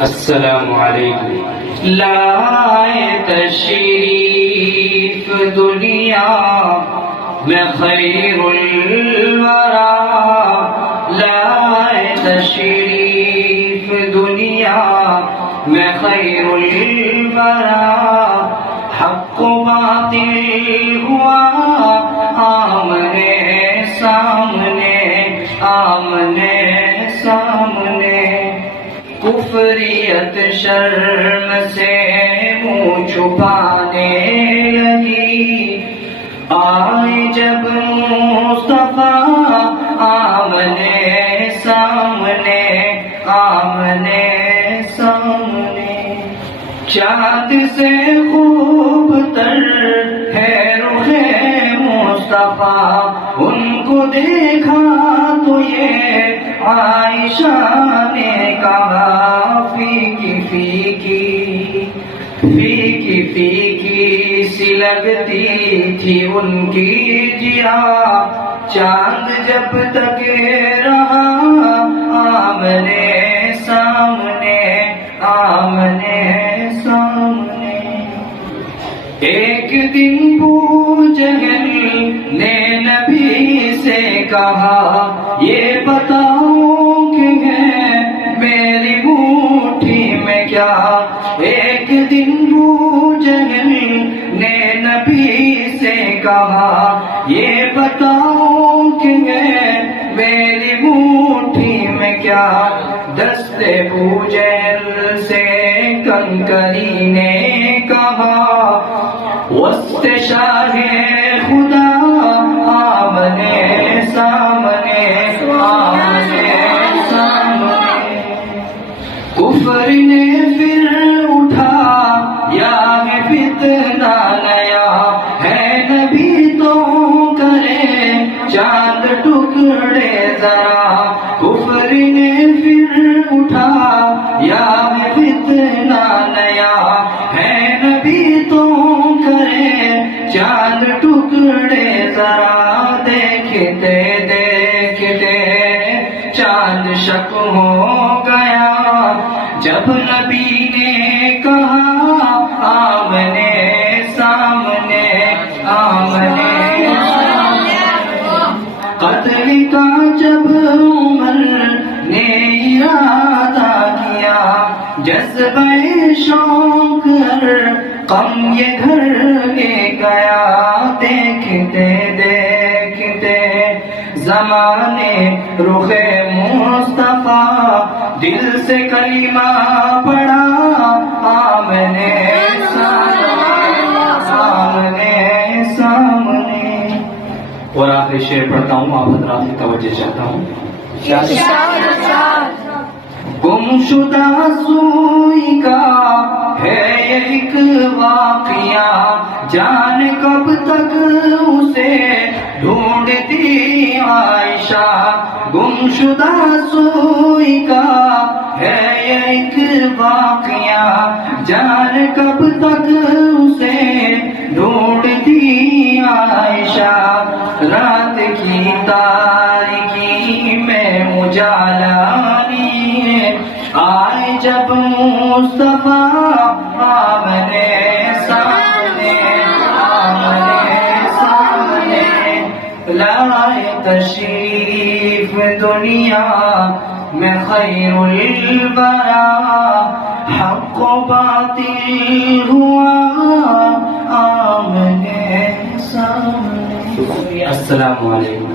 السلام علیکم. لائے تشریف دنیا میں خیر الورا، لائے تشریف دنیا میں خیر الورا، حق و باطل ہوا آمنے سامنے، آمنے سامنے، کفریت شرم سے منہ چھپانے لگی، آئے جب مصطفیٰ آمنے سامنے، آمنے سامنے، چاند سے خوب تر ہے رخ مصطفیٰ، ان کو دیکھا تو یہ عائشہ نے کہا، فیکی فیکی فیکی فیکی سی لگتی تھی ان کی جیا، چاند جب تک رہا آمنے سامنے، آمنے سامنے، ایک دن ابو جہل نے نبی سے کہا، یہ بتاؤ کہ ہے میری مٹھی میں کیا، ایک دن ابو جہل نے نبی سے کہا، یہ بتاؤ کہ ہے میری مٹھی میں کیا، دست ابو جہل سے کنکری نے کہا، وسط شاہ خدا آمنے سامنے، آمنے سامنے، کفر نے پھر اٹھا یا ہے فتنہ نیا، ہے نبی تو کرے چاند ٹکڑے ذرا، کفر نے پھر اٹھا یا ہے فتنہ نیا، ہے نبی تو کرے چاند ٹکڑے ذرا، دیکھتے دیکھتے چاند شک ہو گیا، جب نبی نے کہا آمنے سامنے، آمنے سامنے، قتل کا جب عمر نے ارادہ کیا، جذبہ شوق غم یہ گھر لے گیا، دیکھتے دیکھتے زمانے رخ مصطفیٰ، دل سے کلمہ پڑا آمنے سامنے، آمنے سامنے. اور آخری شعر پڑھتا ہوں، آپ حضرات کی توجہ چاہتا ہوں. گمشدہ سوئی کا ہے ایک واقعہ، جانے کب تک اسے ڈھونڈتی عائشہ، گمشدہ سوئی کا ہے ایک واقعہ، جانے کب تک اسے ڈھونڈتی عائشہ، رات کی تاریکی میں اجالا آئے جب مصطفیٰ آمنے سامنے، آمنے سامنے، لائے تشریف دنیا میں خیر الورا، حق و باطل ہوا آمنے سامنے. السلام علیکم.